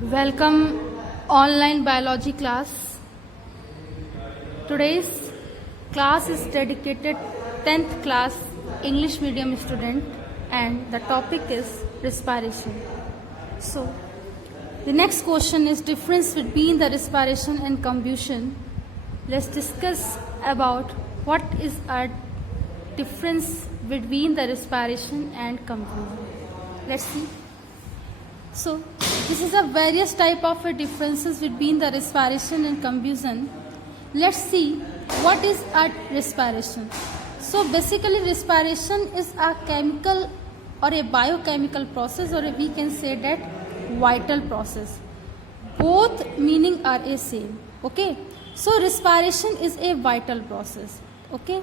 Welcome online biology class. Today's class is dedicated 10th class English medium student and the topic is respiration. So the next question is difference between the respiration and combustion. Let's discuss about what is a difference between the respiration and combustion. Let's see. So this is a various type of differences between the respiration and combustion. Let's see what is a respiration. So basically respiration is a chemical or a biochemical process, or we can say that vital process. Both meaning are a same. Okay. So respiration is a vital process. Okay.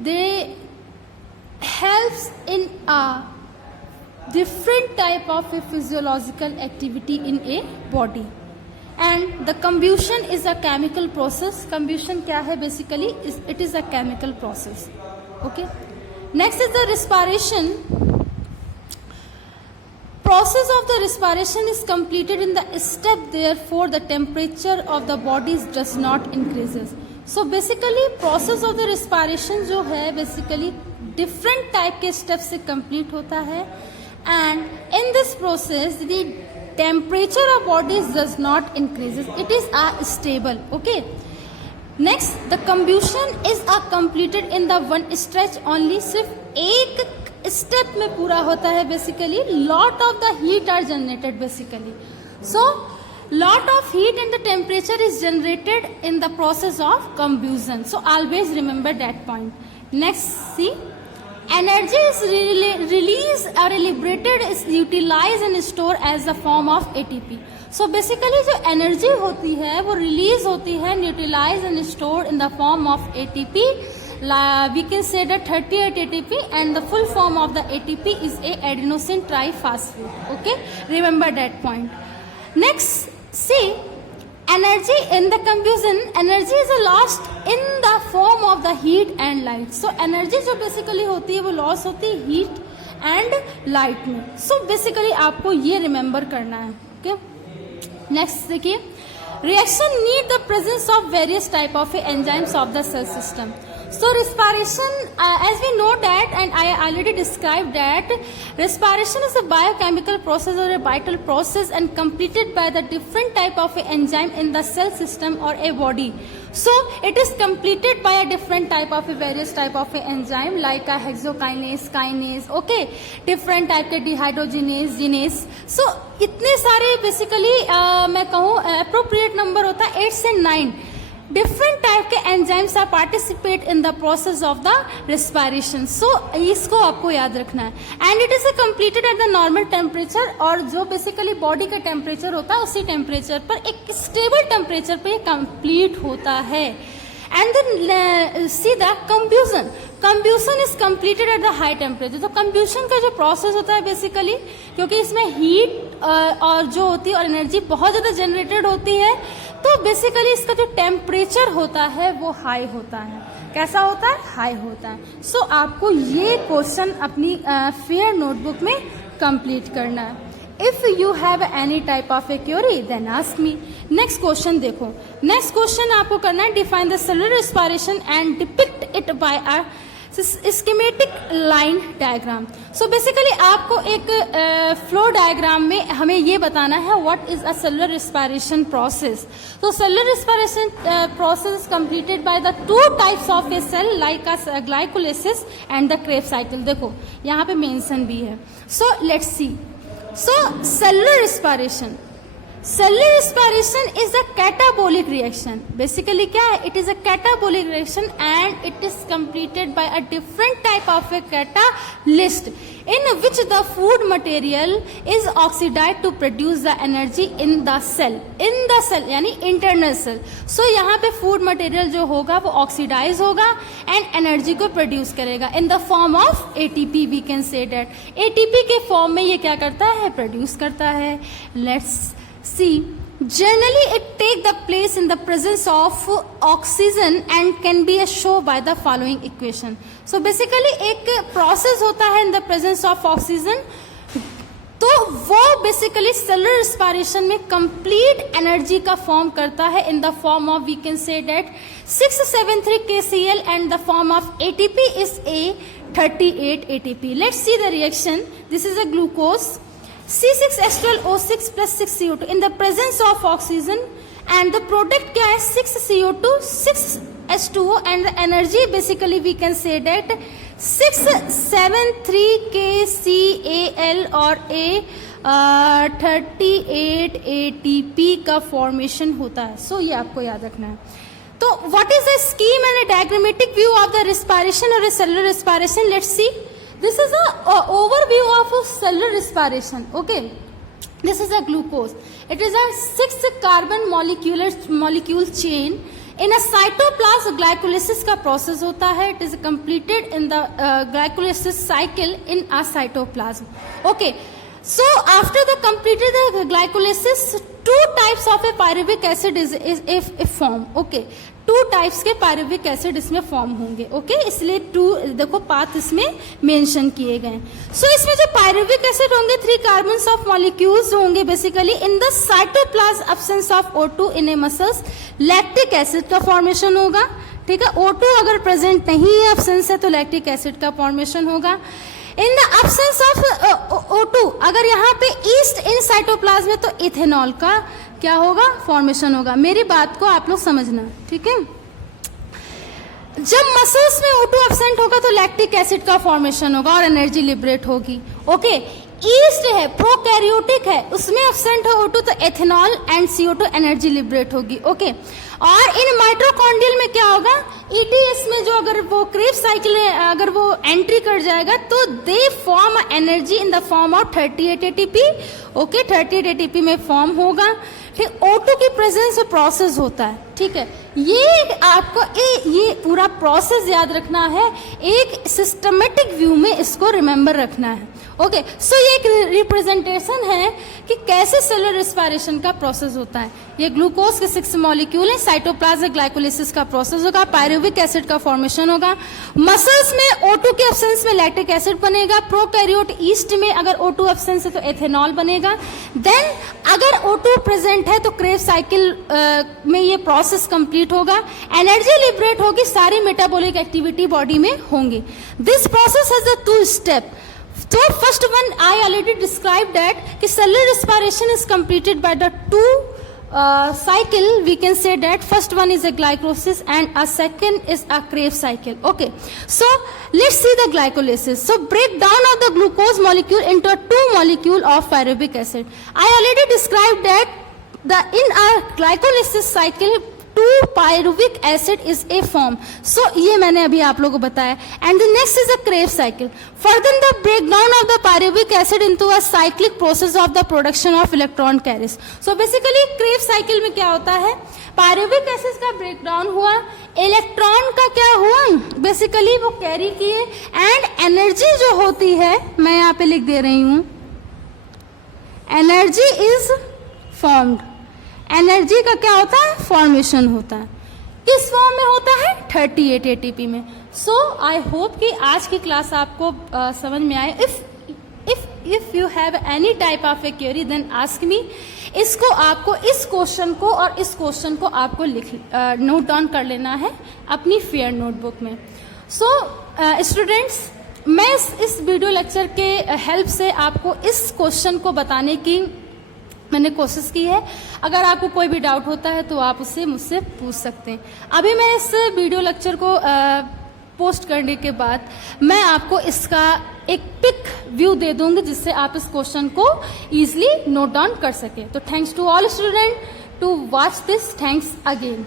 They helps in a different type of a physiological activity in a body, and the combustion is a chemical process. Combustion क्या है basically? It is a chemical process. Okay. Next is the respiration. Process of the respiration is completed in the step, therefore the temperature of the body does not increases. So basically process of the respiration जो है basically different type के step से complete होता है, and in this process the temperature of bodies does not increases. It is a stable. Okay. Next, the combustion is a completed in the one stretch only. सिर्फ एक step में पूरा होता है basically. Lot of the heat are generated basically. So lot of heat and the temperature is generated in the process of combustion. So always remember that point. Next, see. Energy is released or liberated, is utilized and stored as the form of ATP. So basically जो energy होती है वो release होती है, utilized and stored in the form of ATP. We can say that 38 ATP, and the full form of the ATP is a adenosine triphosphate. Okay, remember that point. Next, see. Energy in the combustion, energy is lost in the form of the heat and light. So energy जो basically होती है वो loss होती है heat and light में. So basically आपको ये remember करना है. Okay. Next देखिए, reaction need the presence of various type of enzymes of the cell system. So respiration, as we know that, and I already described that, respiration is a biochemical process or a vital process and completed by the different type of enzyme in the cell system or a body. So it is completed by a different type of various type of enzyme like a hexokinase, kinase, okay, different type के dehydrogenase, genase. So इतने सारे basically मैं कहूँ appropriate number होता है 8 से 9. Different type के enzymes are participate in the process of the respiration. So इसको आपको याद रखना है. And it is completed at the normal temperature, और जो basically body का temperature होता है उसी temperature पर एक stable temperature पे ये complete होता है. And then see the combustion. Combustion is completed at the high temperature. तो combustion का जो process होता है basically, क्योंकि इसमें heat और जो होती है और energy बहुत ज़्यादा generated होती है, तो बेसिकली इसका जो टेम्परेचर होता है वो हाई होता है. कैसा होता है? हाई होता है. सो आपको ये क्वेश्चन अपनी फेयर नोटबुक में कंप्लीट करना है. If you have any type of a query then ask me. Next question देखो. नेक्स्ट क्वेश्चन आपको करना है define the cellular respiration and depict it by a schematic line diagram. So basically आपको एक flow diagram में हमें ये बताना है what is a cellular respiration process. तो cellular respiration process completed by the two types of a cell like a glycolysis and the Krebs cycle. देखो यहाँ पे मेंशन भी है. So let's see. So cellular respiration, cellular respiration is a catabolic reaction. Basically क्या है? It is a catabolic reaction and it is completed by a different type of a catalyst in which the food material is oxidized to produce the energy in the cell यानी internal cell. so यहाँ पे food material जो होगा वो oxidize होगा and energy को produce करेगा in the form of ATP. we can say that ATP के form में ये क्या करता है? produce करता है. let's see. Generally, it take the place in the presence of oxygen and can be shown by the following equation. So basically, एक process होता है in the presence of oxygen तो वो बेसिकली सेलुलर रेस्पिरेशन में complete energy का form करता है in the form of we can say that 673 KCl and the form of ATP is A38 ATP. Let's see the reaction. This is a glucose C6H12O6 plus 6CO2 in the presence of oxygen and the product क्या है 6CO2 6H2O and the energy basically we can say that 673 KCal और A38 ATP का formation होता है. सो ये आपको याद रखना है. तो what is the scheme and a diagrammatic view of the respiration or a cellular respiration? Let's see. This is a overview of a cellular respiration. Okay. This is a glucose. It is a 6 carbon molecule chain. In a cytoplasm glycolysis का process होता है. It is completed in the glycolysis cycle in a cytoplasm. Okay. So after the completed the glycolysis, two types of a pyruvic acid is form. Okay. 2 types के pyruvic acid इसमें form होंगे. Okay इसलिए 2 देखो path इसमें mention किए गए. सो इसमें जो पायरुविक एसिड होंगे 3 कार्बन्स ऑफ मॉलिक्यूल्स होंगे basically in the cytoplasm absence of O2 in A muscles lactic acid का फॉर्मेशन होगा. ठीक है. O2 अगर प्रेजेंट नहीं है एब्सेंस है तो लैक्टिक एसिड का फॉर्मेशन होगा. In the absence of O2 अगर यहाँ पे ईस्ट इन साइटोप्लाज्म है तो इथेनॉल का क्या होगा फॉर्मेशन होगा. मेरी बात को आप लोग समझना. ठीक है. जब मसल्स में O2 एब्सेंट होगा तो लैक्टिक एसिड का फॉर्मेशन होगा और एनर्जी लिबरेट होगी. ओके ईस्ट है प्रोकैरियोटिक है उसमें एब्सेंट हो O2 तो ethanol and CO2 energy liberate होगी. ओके और इन माइटोकॉन्ड्रियल में क्या होगा ETS में जो अगर वो क्रेब्स साइकिल अगर वो एंट्री कर जाएगा तो they form energy in the form of 38 ATP. Okay 38 ATP में फॉर्म होगा. ठीक O2 की प्रेजेंस में प्रोसेस होता है. ठीक है. ये आपको ये पूरा प्रोसेस याद रखना है. एक सिस्टमेटिक व्यू में इसको रिमेंबर रखना है. ओके सो ये एक रिप्रेजेंटेशन है कि कैसे सेलुलर रेस्पिरेशन का प्रोसेस होता है. ये ग्लूकोज के 6 मॉलिक्यूल है. साइटोप्लाज्म ग्लाइकोलिसिस का प्रोसेस होगा. पायरुविक एसिड का फॉर्मेशन होगा. मसल्स में O2 के एब्सेंस में लैक्टिक एसिड बनेगा. प्रोकैरियोट ईस्ट में अगर O2 एब्सेंस है तो एथेनॉल बनेगा. देन अगर O2 प्रेजेंट है तो क्रेव साइकिल में ये प्रोसेस कंप्लीट होगा. एनर्जी लिबरेट होगी. सारी मेटाबॉलिक एक्टिविटी बॉडी में होंगी. This process has the 2 step. So first one I already described that कि cellular respiration is completed by the 2 cycle. We can say that first one is a glycolysis and a second is a Krebs cycle. Okay, so let's see the glycolysis. So breakdown of the glucose molecule into a 2 molecule of pyruvic acid. I already described that in a glycolysis cycle 2 pyruvic acid is a form. So ये मैंने अभी आप लोगों को बताया. And the next is a Krebs cycle. Further the breakdown of the pyruvic acid into a cyclic process of the production of electron carriers. So basically Krebs cycle में क्या होता है pyruvic acid का breakdown हुआ. Electron का क्या हुआ basically वो कैरी किए. एंड एनर्जी जो होती है मैं यहाँ पे लिख दे रही हूँ एनर्जी इज फॉर्म्ड. एनर्जी का क्या होता है फॉर्मेशन होता है. किस फॉर्म में होता है 38 ATP में. सो आई होप कि आज की क्लास आपको समझ में आए. If you have any type of a query then ask me. इसको आपको इस क्वेश्चन को और इस क्वेश्चन को आपको नोट डाउन कर लेना है अपनी फेयर नोटबुक में. सो स्टूडेंट्स मैं इस वीडियो लेक्चर के हेल्प से आपको इस क्वेश्चन को बताने की मैंने कोशिश की है. अगर आपको कोई भी डाउट होता है तो आप उससे मुझसे पूछ सकते हैं. अभी मैं इस वीडियो लेक्चर को पोस्ट करने के बाद मैं आपको इसका एक पिक व्यू दे दूंगी जिससे आप इस क्वेश्चन को इजीली नोट डाउन कर सकें. तो thanks to all student to watch this. Thanks again.